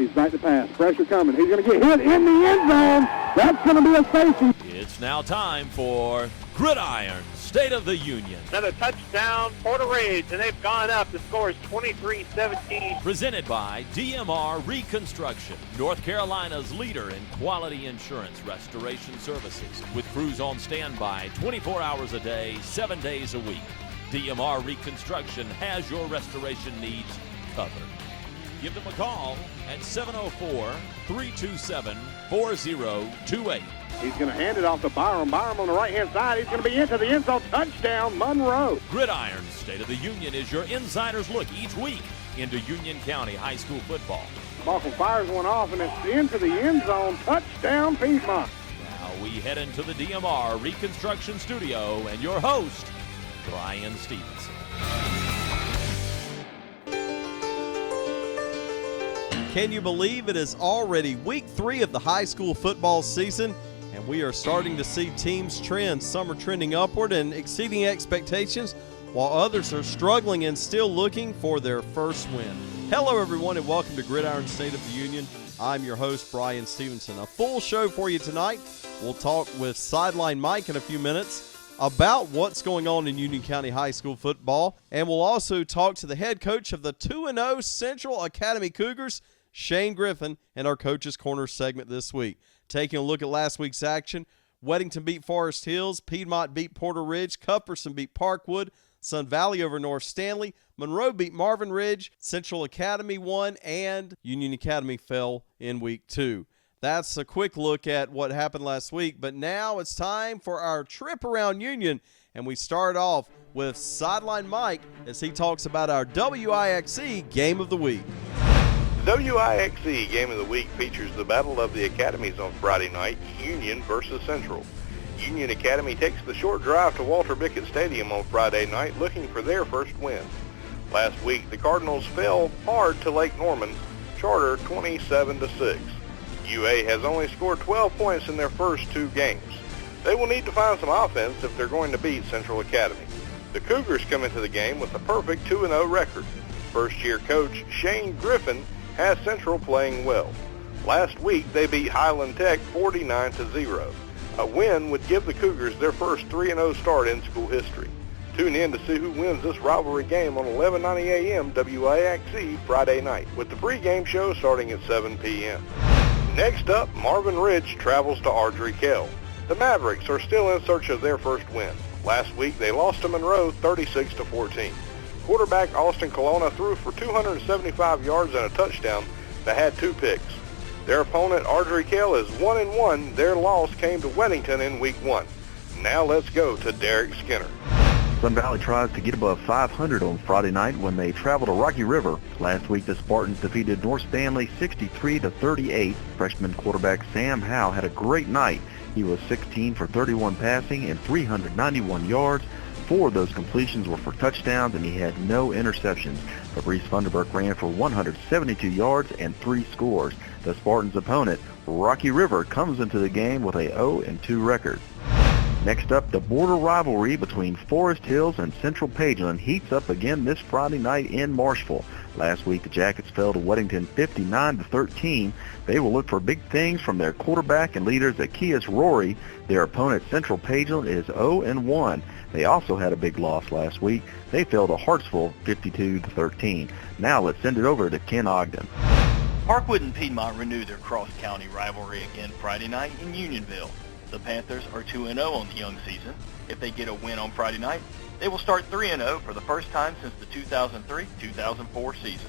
He's back to pass. Pressure coming. He's going to get hit in the end zone. That's going to be a safety. It's now time for Gridiron, State of the Union. Another touchdown, Porter Ridge, and they've gone up. The score is 23-17. Presented by DMR Reconstruction, North Carolina's leader in quality insurance restoration services, with crews on standby 24 hours a day, 7 days a week. DMR Reconstruction has your restoration needs covered. Give them a call at 704-327-4028. He's going to hand it off to Byram. Byram on the right-hand side. He's going to be into the end zone. Touchdown, Monroe. Gridiron State of the Union is your insider's look each week into Union County High School football. Malcolm fires one off, and it's into the end zone. Touchdown, Piedmont. Now we head into the DMR Reconstruction Studio and your host, Brian Stevenson. Can you believe it is already week 3 of the high school football season, and we are starting to see teams trend. Some are trending upward and exceeding expectations, while others are struggling and still looking for their first win. Hello, everyone, and welcome to Gridiron State of the Union. I'm your host, Brian Stevenson. A full show for you tonight. We'll talk with Sideline Mike in a few minutes about what's going on in Union County High School football, and we'll also talk to the head coach of the 2-0 Central Academy Cougars, Shane Griffin, in our Coach's Corner segment this week. Taking a look at last week's action, Weddington beat Forest Hills, Piedmont beat Porter Ridge, Cuthbertson beat Parkwood, Sun Valley over North Stanley, Monroe beat Marvin Ridge, Central Academy won, and Union Academy fell in week 2. That's a quick look at what happened last week, but now it's time for our trip around Union, and we start off with Sideline Mike as he talks about our WIXE Game of the Week. The WIXE Game of the Week features the Battle of the Academies on Friday night, Union versus Central. Union Academy takes the short drive to Walter Bickett Stadium on Friday night looking for their first win. Last week, the Cardinals fell hard to Lake Norman, Charter 27-6. UA has only scored 12 points in their first 2 games. They will need to find some offense if they're going to beat Central Academy. The Cougars come into the game with a perfect 2-0 record. First-year coach Shane Griffin has Central playing well. Last week, they beat Highland Tech 49-0. A win would give the Cougars their first 3-0 start in school history. Tune in to see who wins this rivalry game on 11:90 a.m. WIXE Friday night, with the pregame show starting at 7 p.m. Next up, Marvin Ridge travels to Ardrey-Kell. The Mavericks are still in search of their first win. Last week, they lost to Monroe 36-14. Quarterback Austin Colonna threw for 275 yards and a touchdown that had 2 picks. Their opponent, Ardrey-Kell, is 1-1. Their loss came to Weddington in week 1. Now let's go to Derek Skinner. Sun Valley tries to get above 500 on Friday night when they travel to Rocky River. Last week, the Spartans defeated North Stanley 63-38. Freshman quarterback Sam Howe had a great night. He was 16 for 31 passing and 391 yards. 4 of those completions were for touchdowns, and he had no interceptions. Fabrice Funderburk ran for 172 yards and 3 scores. The Spartans' opponent, Rocky River, comes into the game with a 0-2 record. Next up, the border rivalry between Forest Hills and Central Pageland heats up again this Friday night in Marshville. Last week, the Jackets fell to Weddington 59-13. They will look for big things from their quarterback and leader Zacchaeus Rory. Their opponent, Central Pageland, is 0-1. They also had a big loss last week. They fell to Hartsville 52-13. Now let's send it over to Ken Ogden. Parkwood and Piedmont renew their cross-county rivalry again Friday night in Unionville. The Panthers are 2-0 on the young season. If they get a win on Friday night, they will start 3-0 for the first time since the 2003-2004 season.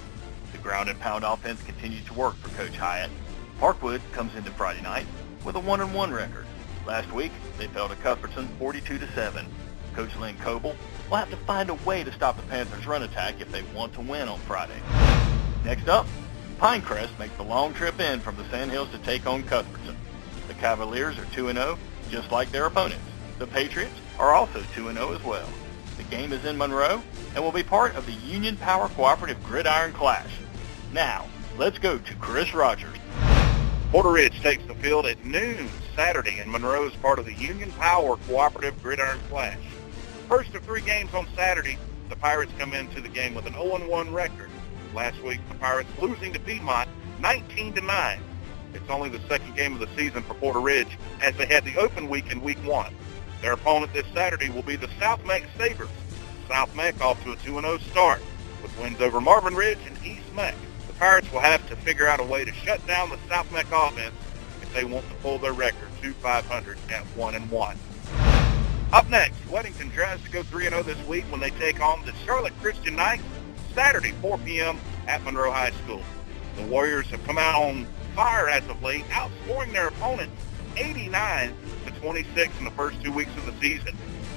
The ground and pound offense continues to work for Coach Hyatt. Parkwood comes into Friday night with a 1-1 record. Last week, they fell to Cuthbertson 42-7. Coach Lynn Coble will have to find a way to stop the Panthers' run attack if they want to win on Friday. Next up, Pinecrest makes the long trip in from the Sandhills to take on Cuthbertson. The Cavaliers are 2-0, just like their opponents. The Patriots are also 2-0 as well. The game is in Monroe and will be part of the Union Power Cooperative Gridiron Clash. Now, let's go to Chris Rogers. Porter Ridge takes the field at noon Saturday in Monroe as part of the Union Power Cooperative Gridiron Clash. First of 3 games on Saturday, the Pirates come into the game with an 0-1 record. Last week, the Pirates losing to Piedmont 19-9. It's only the second game of the season for Porter Ridge as they had the open week in Week 1. Their opponent this Saturday will be the South Mac Sabres. South Mac off to a 2-0 start with wins over Marvin Ridge and East Mac. The Pirates will have to figure out a way to shut down the South Mac offense if they want to pull their record to 500 at 1-1. Up next, Weddington tries to go 3-0 this week when they take on the Charlotte Christian Knights Saturday, 4 p.m. at Monroe High School. The Warriors have come out on fire as of late, outscoring their opponents 89-26 in the first 2 weeks of the season.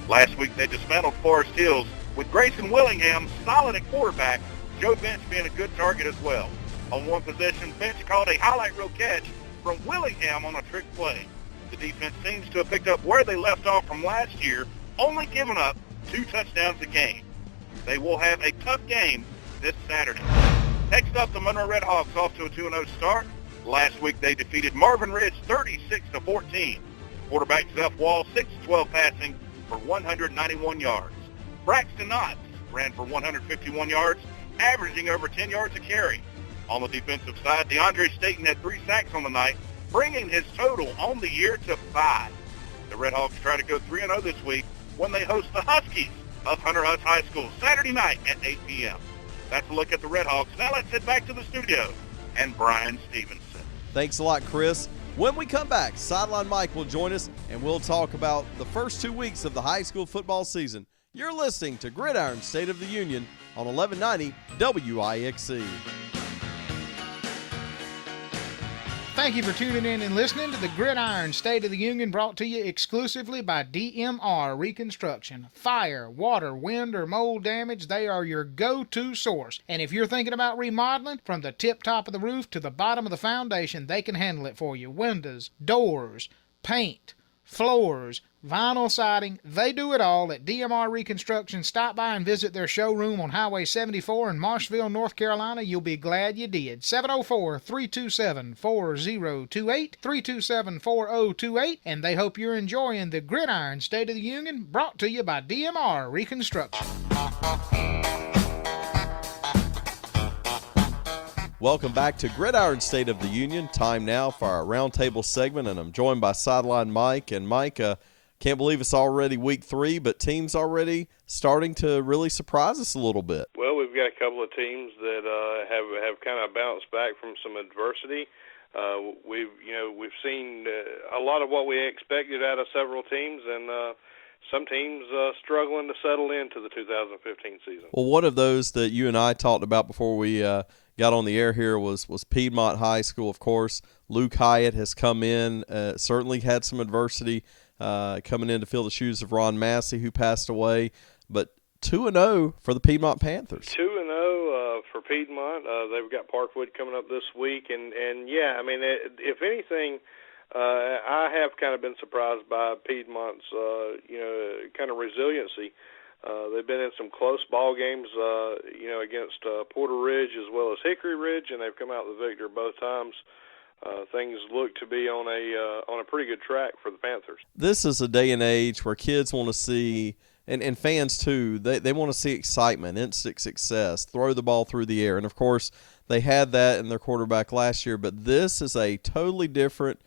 Last week they dismantled Forest Hills with Grayson Willingham solid at quarterback, Joe Bench being a good target as well. On one possession, Bench called a highlight reel catch from Willingham on a trick play. The defense seems to have picked up where they left off from last year, only giving up 2 touchdowns a game. They will have a tough game this Saturday. Next up, the Monroe Redhawks off to a 2-0 start. Last week they defeated Marvin Ridge 36-14. Quarterback Zeph Wall 6-12 passing for 191 yards. Braxton Knotts ran for 151 yards, averaging over 10 yards a carry. On the defensive side, DeAndre Staten had 3 sacks on the night, bringing his total on the year to 5. The Redhawks try to go 3-0 this week when they host the Huskies of Hunter Hutz High School Saturday night at 8 p.m. That's a look at the Redhawks. Now let's head back to the studio and Brian Stevenson. Thanks a lot, Chris. When we come back, Sideline Mike will join us, and we'll talk about the first 2 weeks of the high school football season. You're listening to Gridiron State of the Union on 1190 WIXC. Thank you for tuning in and listening to the Gridiron State of the Union, brought to you exclusively by DMR Reconstruction. Fire, water, wind, or mold damage, they are your go-to source. And if you're thinking about remodeling, from the tip top of the roof to the bottom of the foundation, they can handle it for you. Windows, doors, paint, floors, vinyl siding, they do it all at DMR Reconstruction. Stop by and visit their showroom on Highway 74 in Marshville, North Carolina. You'll be glad you did. 704-327-4028, 327-4028, and they hope you're enjoying the Gridiron State of the Union, brought to you by DMR Reconstruction. Welcome back to Gridiron State of the Union. Time now for our roundtable segment, and I'm joined by Sideline Mike. And Mike, can't believe it's already week 3, but teams already starting to really surprise us a little bit. Well, we've got a couple of teams that have kind of bounced back from some adversity. We've seen a lot of what we expected out of several teams, and some teams struggling to settle into the 2015 season. Well, one of those that you and I talked about before we got on the air here was Piedmont High School, of course. Luke Hyatt has come in, certainly had some adversity coming in to fill the shoes of Ron Massey, who passed away, but 2-0 for the Piedmont Panthers. 2-0 for Piedmont. They've got Parkwood coming up this week, and yeah, I mean, if anything, I have kind of been surprised by Piedmont's, kind of resiliency. They've been in some close ball games, against Porter Ridge as well as Hickory Ridge, and they've come out the victor both times. Things look to be on a pretty good track for the Panthers. This is a day and age where kids want to see, and fans too, they want to see excitement, instant success, throw the ball through the air. And, of course, they had that in their quarterback last year, but this is a totally different,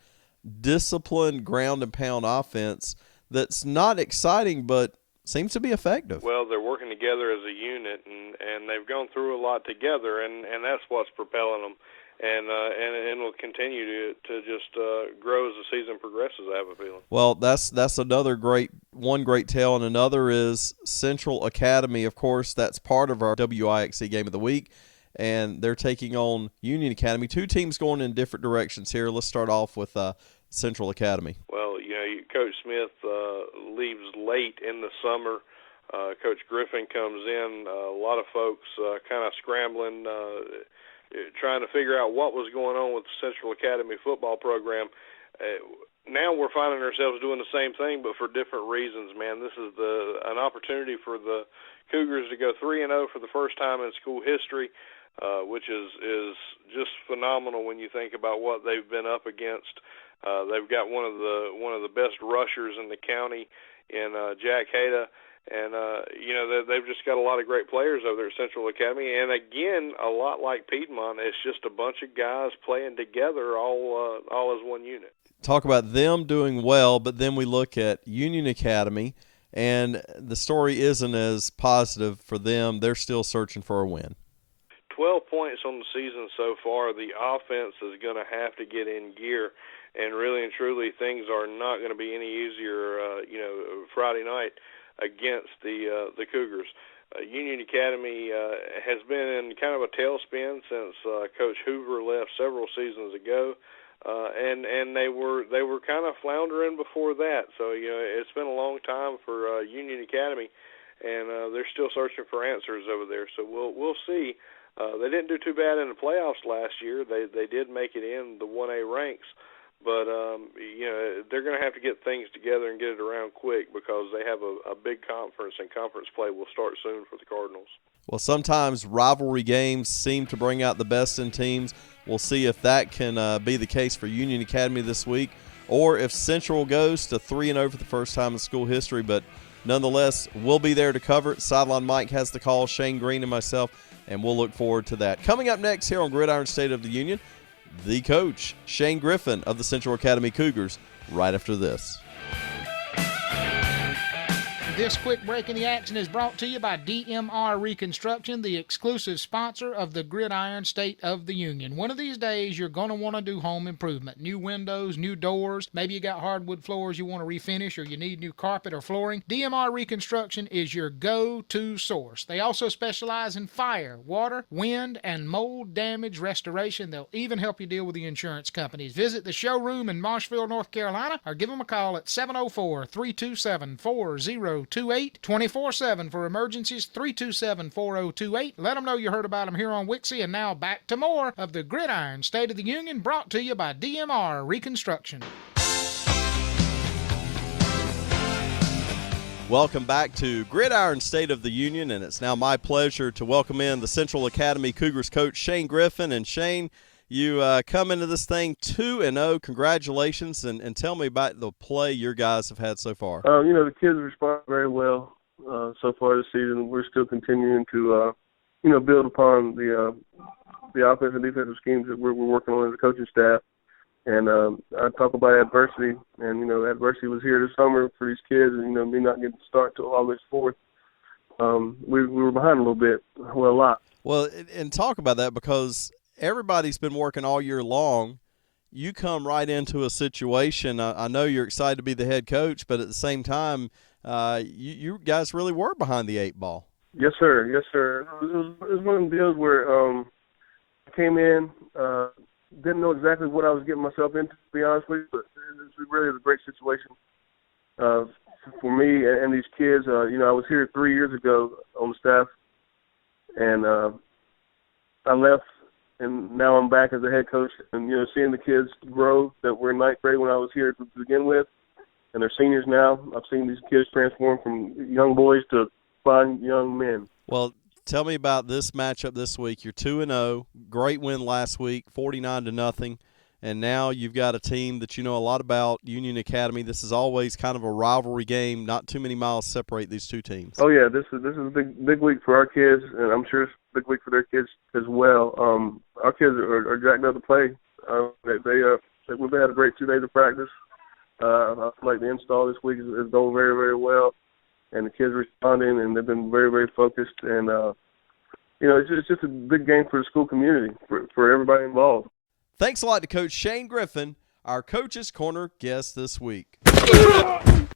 disciplined, ground-and-pound offense that's not exciting but seems to be effective. Well, they're working together as a unit, and they've gone through a lot together, and that's what's propelling them. And will continue to just grow as the season progresses, I have a feeling. Well, that's another great tale, and another is Central Academy. Of course, that's part of our WIXC Game of the Week, and they're taking on Union Academy. 2 teams going in different directions here. Let's start off with Central Academy. Well, Coach Smith leaves late in the summer. Coach Griffin comes in. A lot of folks kind of scrambling, trying to figure out what was going on with the Central Academy football program. Now we're finding ourselves doing the same thing, but for different reasons, man. This is an opportunity for the Cougars to go 3-0 for the first time in school history, which is just phenomenal when you think about what they've been up against. They've got one of the best rushers in the county in Jack Hayda, And, they've just got a lot of great players over there at Central Academy. And, again, a lot like Piedmont, it's just a bunch of guys playing together all as one unit. Talk about them doing well, but then we look at Union Academy, and the story isn't as positive for them. They're still searching for a win. 12 points on the season so far. The offense is going to have to get in gear. And really and truly, things are not going to be any easier, Friday night against the Cougars. Union Academy has been in kind of a tailspin since Coach Hoover left several seasons ago, and they were kind of floundering before that. So it's been a long time for Union Academy, and they're still searching for answers over there. So we'll see. They didn't do too bad in the playoffs last year. They did make it in the 1A ranks. But, they're going to have to get things together and get it around quick because they have a big conference, and conference play will start soon for the Cardinals. Well, sometimes rivalry games seem to bring out the best in teams. We'll see if that can be the case for Union Academy this week, or if Central goes to 3-0 for the first time in school history. But nonetheless, we'll be there to cover it. Sideline Mike has the call, Shane Green and myself, and we'll look forward to that. Coming up next here on Gridiron State of the Union, the coach, Shane Griffin of the Central Academy Cougars, right after this. This quick break in the action is brought to you by DMR Reconstruction, the exclusive sponsor of the Gridiron State of the Union. One of these days, you're going to want to do home improvement. New windows, new doors. Maybe you got hardwood floors you want to refinish, or you need new carpet or flooring. DMR Reconstruction is your go-to source. They also specialize in fire, water, wind, and mold damage restoration. They'll even help you deal with the insurance companies. Visit the showroom in Marshville, North Carolina, or give them a call at 704-327-4028. 24/7 for emergencies, 327-4028. Let them know you heard about them here on Wixie. And now back to more of the Gridiron State of the Union, brought to you by DMR Reconstruction. Welcome back to Gridiron State of the Union, and it's now my pleasure to welcome in the Central Academy Cougars coach, Shane Griffin. And Shane, you come into this thing 2-0. Congratulations, and tell me about the play your guys have had so far. The kids respond very well so far this season. We're still continuing to, build upon the offensive and defensive schemes that we're working on as a coaching staff. And I talk about adversity, and, adversity was here this summer for these kids, and, me not getting to start till August 4th. We were behind a little bit, a lot. Well, and talk about that, because everybody's been working all year long. You come right into a situation. I know you're excited to be the head coach, but at the same time, you guys really were behind the 8 ball. Yes, sir. Yes, sir. It was one of the deals where I came in, didn't know exactly what I was getting myself into, to be honest with you, but it really is a great situation for me and these kids. I was here 3 years ago on the staff, and I left. And now I'm back as a head coach, and, seeing the kids grow that were in 9th grade when I was here to begin with, and they're seniors now. I've seen these kids transform from young boys to fine young men. Well, tell me about this matchup this week. You're 2-0, great win last week, 49-0, and now you've got a team that you know a lot about, Union Academy. This is always kind of a rivalry game. Not too many miles separate these two teams. Oh yeah, this is a big week for our kids, and I'm sure it's a big week for their kids as well. Our kids are jacked up to play. We've had a great 2 days of practice. I feel like the install this week is going very, very well, and the kids are responding, and they've been very, very focused. And it's just a big game for the school community, for everybody involved. Thanks a lot to Coach Shane Griffin, our Coach's Corner guest this week.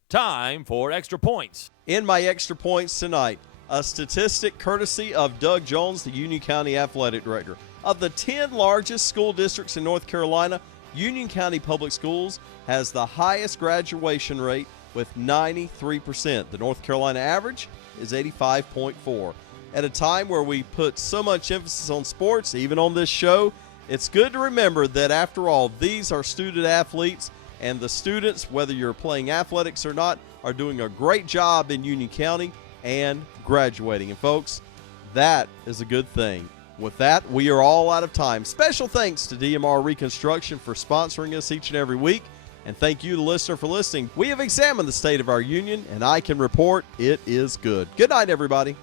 Time for Extra Points. In my Extra Points tonight, a statistic courtesy of Doug Jones, the Union County Athletic Director. Of the 10 largest school districts in North Carolina, Union County Public Schools has the highest graduation rate with 93%. The North Carolina average is 85.4. At a time where we put so much emphasis on sports, even on this show, it's good to remember that, after all, these are student athletes, and the students, whether you're playing athletics or not, are doing a great job in Union County and graduating. And, folks, that is a good thing. With that, we are all out of time. Special thanks to DMR Reconstruction for sponsoring us each and every week. And thank you, the listener, for listening. We have examined the state of our union, and I can report it is good. Good night, everybody.